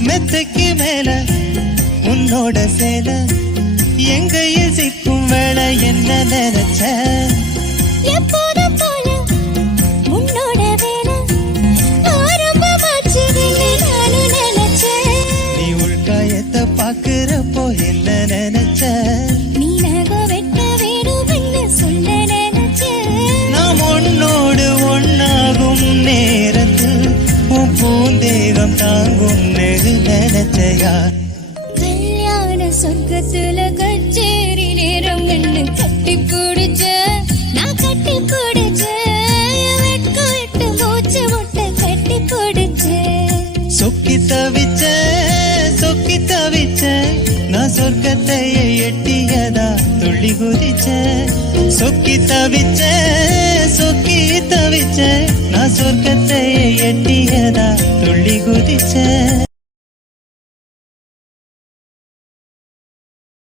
மெத்தைக்கு மேல உன்னோட சேல எங்கையில் சிக்கும் வேலை என்ன நினைச்ச எப்போதும் போல உன்னோட வேலை ஆரம்பமாச்சுன்னு நானும் நினைச்சேன். நீ உள்காயத்தை பாக்குறப்போ என்ன நினைச்ச நீ நகம் வெட்ட வேணும்னு சொல்ல நினைச்சேன். நாம் உன்னோடு ஒன்னாகும் நேரத்தில் உன் பூந்தேகம் தாங்கும் நெடு நினைச்சையா கல்யாண சொர்க்கத்துல கச்சேரி நேரம் என்ன கட்டி பிடிச்ச நான் கட்டி பிடிச்ச வெட்கிட்டு மூச்சு முட்டை கட்டி பிடிச்ச சொக்கி தவிச்ச நான் சொர்க்கத்தை எட்டியதா துள்ளி குதிச்ச சொக்கி தவிச்ச நான் சொர்க்கத்தை எட்டியதா துள்ளி குதிச்ச